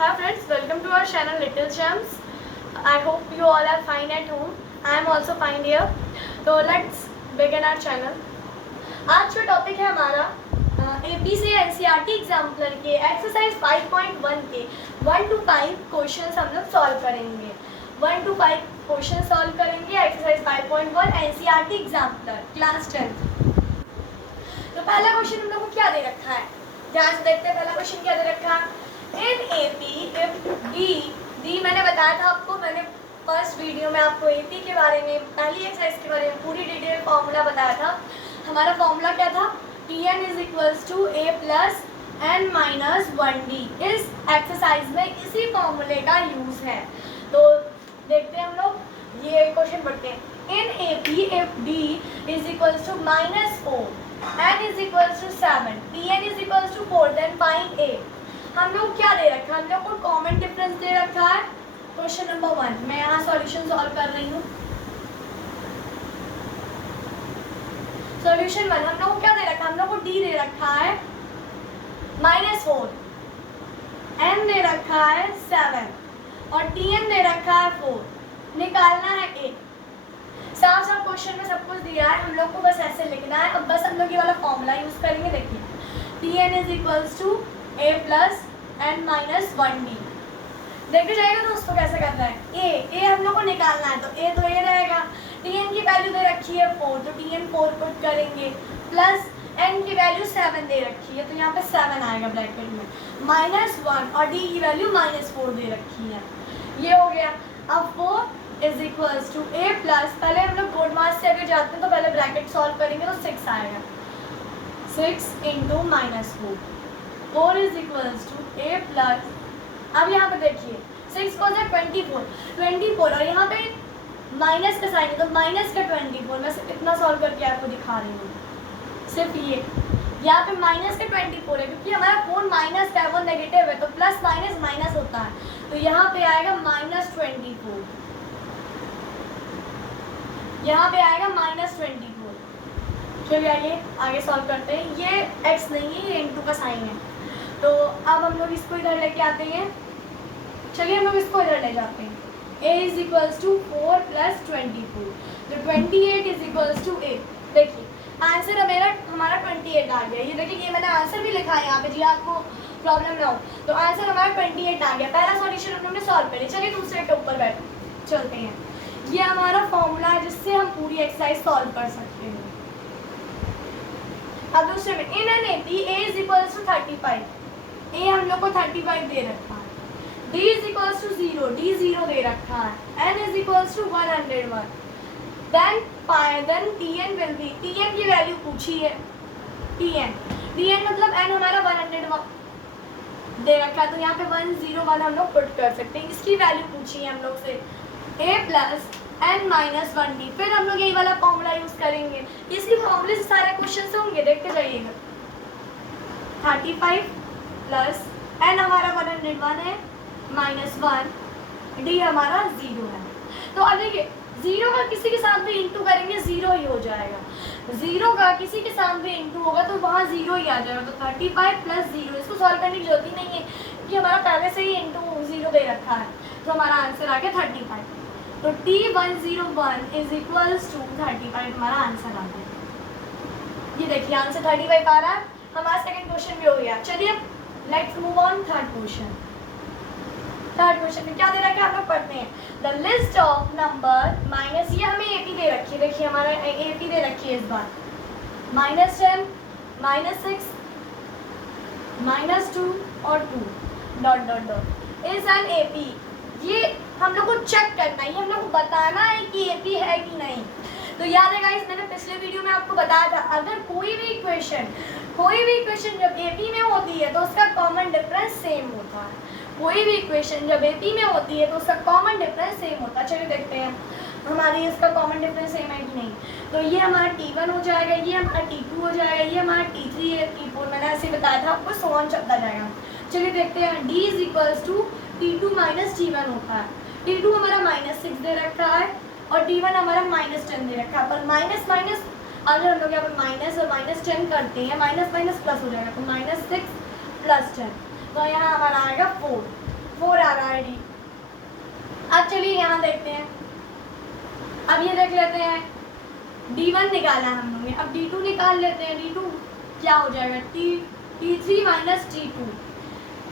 Hi friends, welcome to our channel Little Gems. I hope you all are fine at home. I am also fine here. So let's begin our channel. आज जो topic है हमारा AP से NCERT exemplar के exercise 5.1 के 1 to 5 questions हम लोग solve करेंगे। 1 to 5 क्वेश्चन सॉल्व करेंगे exercise 5.1 NCERT exemplar class 10th। तो पहला क्वेश्चन हम लोग को क्या दे रखा है, ध्यान से देखते हैं। पहला क्वेश्चन क्या दे रखा है, इन AP इफ डी मैंने बताया था आपको, मैंने फर्स्ट वीडियो में आपको AP के बारे में, पहली एक्सरसाइज के बारे में पूरी डिटेल फॉर्मूला बताया था। हमारा फॉर्मूला क्या था, Tn is equals to A plus n minus 1D। इस एक्सरसाइज में इसी फॉर्मूले का यूज है। तो देखते हैं हम लोग, ये क्वेश्चन पढ़ते हैं। In AP if D is equals to -4 n is equals to 7 Tn is equals to 4 then find A। हम लोग क्या दे रखा है, हम लोग को कॉमन डिफरेंस दे रखा है। क्वेश्चन नंबर 1 मैं यहाँ सॉल्यूशन सॉल्व कर रही हूँ। सॉल्यूशन 1 हम लोग को क्या दे रखा है, हम लोग को D दे रखा है -4, n दे रखा है 7 और Tn दे रखा है 4। निकालना है A। साफ साफ क्वेश्चन में सब कुछ दिया है, हम लोग को बस ऐसे लिखना है। अब बस हम लोग ये वाला फॉर्मूला यूज करेंगे। देखिए Tn is equals to A plus n minus 1D। देखते जाएगा तो उसको कैसे करना है। A हम लोग को निकालना है, तो A तो A रहेगा। Tn की वैल्यू दे रखी है 4, तो Tn 4 पुट करेंगे, प्लस n की वैल्यू 7 दे रखी है, तो यहाँ पे 7 आएगा ब्रैकेट में, -1 और D की वैल्यू -4 दे रखी है। ये हो गया। अब 4 is equals to A plus, पहले हम लोग बोर्ड मास से अगर जाते हैं तो पहले ब्रैकेट सॉल्व करेंगे तो 6 आएगा, 6 into -4 4 is equals to A plus. अब यहाँ पे देखिए 6 को 24 और यहाँ पे माइनस का साइन है, तो माइनस का 24। मैं सिर्फ इतना सॉल्व करके आपको दिखा रही हूँ, सिर्फ ये। यहाँ पे माइनस का 24 है क्योंकि हमारा फोन माइनस का है, वो नेगेटिव है, तो प्लस माइनस माइनस होता है, तो यहाँ पे आएगा -24। यहाँ पे आएगा -24। चलिए आइए आगे सॉल्व करते हैं। ये x नहीं है, ये इंटू का साइन है, तो अब हम लोग इसको इधर लेके आते हैं। चलिए हम लोग इसको इधर ले जाते हैं। A is equals to 4 plus 24, तो 28 इज इक्वल्स टू A। देखिए आंसर हमारा 28 आ गया। ये देखिए, ये मैंने आंसर भी लिखा है यहाँ पे, जी आपको प्रॉब्लम ना हो, तो आंसर हमारा 28 आ गया। पहला सॉल्यूशन हम लोग ने सॉल्व कर लिया। चलिए दूसरे के ऊपर चलते हैं। ये हमारा फॉर्मूला है जिससे हम पूरी एक्सरसाइज सॉल्व कर सकते हैं। अब दूसरे में in an AP A is equals to 35। A हम लोग को 35 दे रखा है, D is equals to 0, D 0 दे रखा है, N is equals to 101। Then Tn will be, Tn की वैल्यू पूछी है, Tn मतलब n हमारा 101 दे रखा है, तो यहाँ पे 101 हम लोग पुट कर सकते हैं। इसकी वैल्यू पूछी है हम लोग से, A plus n minus 1D। फिर हम लोग यही वाला फॉर्मूला यूज करेंगे। इसी फॉर्मूले से सारे क्वेश्चन होंगे, देखते जाइएगा। 35 प्लस n हमारा 101 है, -1 D हमारा 0 है। तो अब देखिए 0 का किसी के साथ भी इंटू करेंगे 0 ही हो जाएगा, 0 का किसी के साथ भी इंटू होगा तो वहाँ 0 ही आ जाएगा। तो 35 प्लस 0, इसको सॉल्व करने की जरूरत ही नहीं है क्योंकि हमारा पहले से ही इंटू 0 दे रखा है, तो हमारा आंसर आ गया 35। तो T101 इज इक्वल्स टू 35 हमारा आंसर आ गया। ये देखिए आंसर 35 आ रहा है। हमारा सेकंड क्वेश्चन भी हो गया। चलिए let's move on third question. Third question में क्या दे रखा है, हम लोग पढ़ते हैं। The list of number minus, ये हमें AP दे रखी है। देखिए हमारा AP दे रखी है इस बार, -10 -6 -2 और 2 dot dot dot is an AP। ये हम लोग को चेक करना है, ये हम लोग को बताना है कि AP है कि नहीं। तो याद है गाइस, मैंने पिछले वीडियो में आपको बताया था, अगर कोई भी इक्वेशन जब AP में होती है तो उसका कॉमन डिफरेंस सेम होता है। कोई भी इक्वेशन जब AP में होती है तो उसका कॉमन डिफरेंस सेम होता है। चलिए देखते हैं हमारी इसका कॉमन डिफरेंस सेम है कि नहीं। तो ये हमारा T1 हो जाएगा, ये हमारा T2 हो जाएगा, ये हमारा T3 है, T4 मैंने ऐसे बताया था आपको, सो ऑन चलता जाएगा। चलिए देखते हैं। D is equals to T2 minus T1 होता है। T2 हमारा -6 दे रखा है और T1 हमारा -10 दे रखा है। पर माइनस माइनस अगर हम लोग यहाँ पर माइनस और -10 करते हैं, माइनस माइनस प्लस हो जाएगा, तो -6 + 10, तो यहाँ हमारा आएगा 4। चलिए यहाँ देखते हैं, अब ये देख लेते हैं D1 निकाला हम लोगों ने, अब D2 निकाल लेते हैं। D2 क्या हो जाएगा, T3 माइनस T2।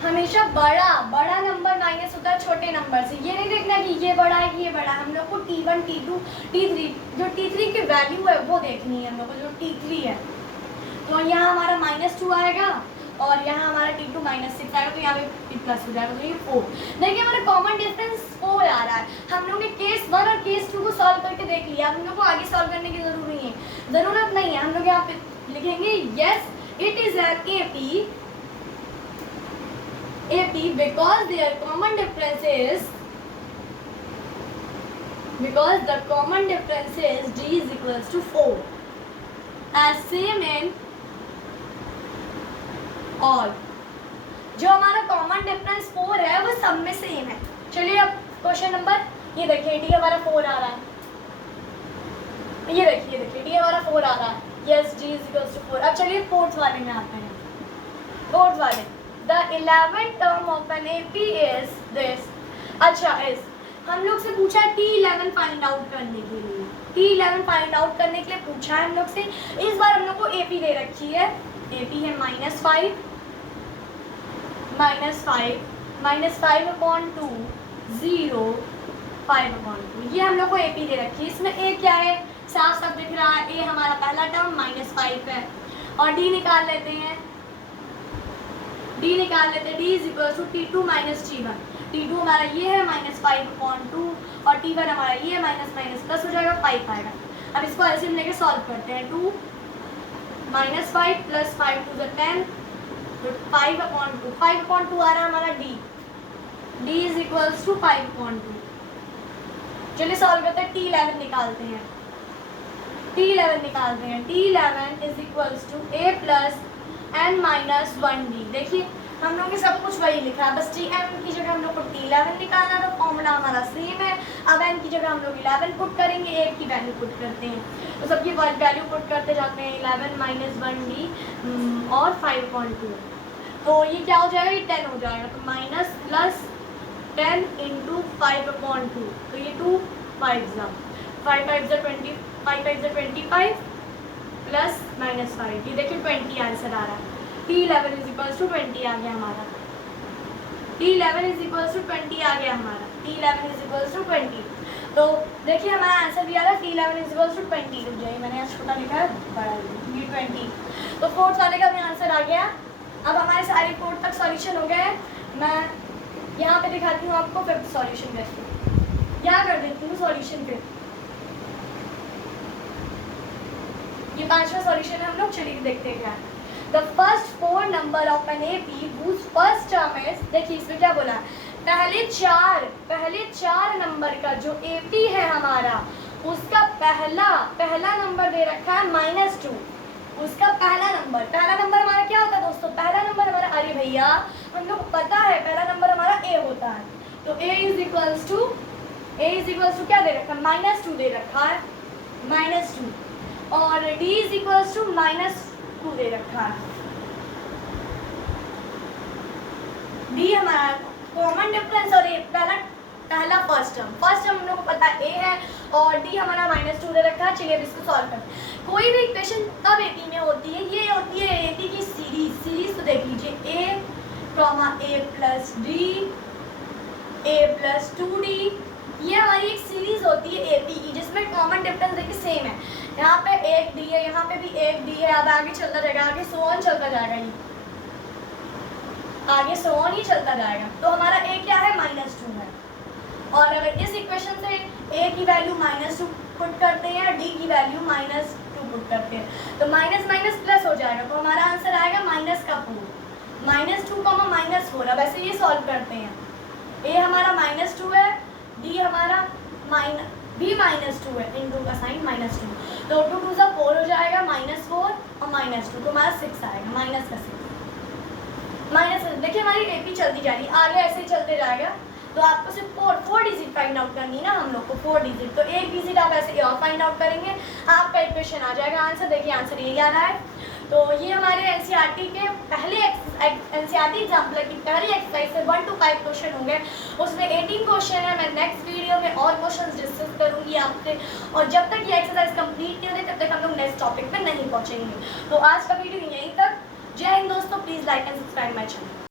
हमेशा बड़ा नंबर माइनस होता है छोटे नंबर से, ये नहीं देखना कि ये बड़ा है कि ये बड़ा है, हम लोग को T1 T2 T3 जो T3 की वैल्यू है वो देखनी है हम लोग को, जो T3 है। तो यहाँ हमारा -2 आएगा और यहाँ हमारा T2 -6 आएगा, तो यहाँ पे प्लस हो जाएगा, तो ये 4। देखिए हमारा कॉमन डिफरेंस 4 आ रहा है। हम लोग ने केस 1 और केस 2 को सॉल्व करके देख लिया, हम लोग को आगे सॉल्व करने की ज़रूरत नहीं है। हम लोग यहाँ पे लिखेंगे yes it is an AP because their common difference is D is equals to 4 as same in all। जो हमारा कॉमन डिफरेंस 4 है वो सब में सेम है। चलिए अब क्वेश्चन नंबर, ये देखिए D हमारा 4 आ रहा है, ये देखिए D हमारा 4 आ रहा है, yes D is equals to 4। अब चलिए फोर्थ वाले में आते हैं। फोर्थ वाले The 11th term of an AP is this। अच्छा इस हम लोग से पूछा है T11 फाइंड आउट करने के लिए, T11 फाइंड आउट करने के लिए पूछा है हम लोग से। इस बार हम लोग को AP दे रखी है, AP है -5 5/2 0 5/2, ये हम लोग को AP दे रखी है। इसमें A क्या है, साफ साफ दिख रहा है, A हमारा पहला टर्म -5 है, और D निकाल लेते हैं, D is equal to T2 minus T1। T2 हमारा ये है -5/2 और T1 हमारा ये है माइनस प्लस हो जाएगा 5 आएगा। अब इसको ऐसे हम लेके सॉल्व करते हैं, 2 -5 + 5 to 10 तो 5/2 5/2 आ रहा है हमारा D is equals to 5/2। चलिए सॉल्व करते हैं, T11 निकालते हैं, T11 is equals to A plus n-1D। देखिए हम लोग ने सब कुछ वही लिखा है, बस Tn की जगह हम लोग को T11 निकालना, तो फॉर्मूला हमारा सेम है। अब n की जगह हम लोग 11 पुट करेंगे, A की वैल्यू पुट करते हैं, तो सबकी वैल्यू पुट करते जाते हैं, 11 - 1D और 5/2, तो ये क्या हो जाएगा, ये 10 हो जाएगा, तो माइनस प्लस 10 × 5/2, तो ये 2 5 5 25 प्लस -5, ये देखिए 20 आंसर आ रहा है। T11 is equals to 20 आ गया हमारा, T11 is equals to 20 आ गया हमारा, T11 is equals to 20। तो देखिए हमारा आंसर भी आ रहा है, T11 is equals to 20। रुक जाइए, मैंने यहाँ छोटा लिखा है, बड़ा ये 20। तो फोर्थ वाले का भी आंसर आ गया। अब हमारे सारे फोर्थ तक सॉल्यूशन हो गए। मैं यहाँ पे दिखाती हूँ आपको फिफ्थ सॉल्यूशन करके, यहाँ कर देती हूँ सॉल्यूशन फिर। ये पांचवा सॉल्यूशन है हम लोग, चलिए देखते हैं क्या है। The first 4 number of an AP whose first term is, देखिए इसमें क्या बोला है, पहले चार नंबर का जो AP है हमारा, उसका पहला नंबर दे रखा है -2। उसका पहला नंबर हमारा क्या होता है दोस्तों, पहला नंबर हमारा, अरे भैया हम लोग पता है पहला नंबर हमारा A होता है, तो A इज इक्वल्स टू क्या दे रखा है, -2 दे रखा है, -2, और D इज इक्वल्स टू -2 दे रखा है। D हमारा कॉमन डिफरेंस, और ये पहला फर्स्ट टर्म हम लोग को पता है A है, और D हमारा -2 दे रखा है। चलिए अब इसको सॉल्व करते हैं। कोई भी इक्वेशन तब AP में होती है, ये होती है AP की सीरीज। तो देख लीजिए A, A plus D, A plus 2D, ये हमारी एक सीरीज होती है AP की, जिसमें कॉमन डिफरेंस देखिए सेम है। यहाँ पे एक D है, यहाँ पे भी एक D है। अब आगे चलता जाएगा, आगे सो ऑन चलता जाएगा, ये आगे सो ऑन ही चलता जाएगा। तो हमारा A क्या है, -2 है। और अगर इस इक्वेशन से A की वैल्यू -2 पुट करते हैं, D की वैल्यू -2 पुट करते हैं, तो माइनस माइनस प्लस हो जाएगा, तो हमारा आंसर आएगा -4 -2, -4। अब ऐसे ये सॉल्व करते हैं, A हमारा -2 है, D हमारा भी -2 है, इनटू का साइन -2, तो 2 2 सा 4 हो जाएगा, -4 और -2, तो हमारा 6 आएगा, -6 देखिए हमारी AP चलती जा रही है, आगे ऐसे ही चलते जाएगा। तो आपको सिर्फ 4 डिजिट फाइंड आउट करनी है ना हम लोग को, 4 डिजिट, तो एक डिजिट आप ऐसे और फाइंड आउट करेंगे, आपका इक्वेशन आ जाएगा आंसर। देखिए आंसर यही आ रहा है। तो ये हमारे एनसीईआरटी के पहले एनसीईआरटी एग्जाम्पल की पहली एक्सरसाइज से 1 to 5 क्वेश्चन होंगे, उसमें 18 क्वेश्चन है। मैं नेक्स्ट वीडियो क्वेश्चंस डिस्कस करूंगी आपसे, और जब तक ये एक्सरसाइज कंप्लीट नहीं होती तब तक हम लोग नेक्स्ट टॉपिक पे नहीं पहुंचेंगे। तो आज का वीडियो यहीं तक। जय हिंद दोस्तों, please like and subscribe my channel.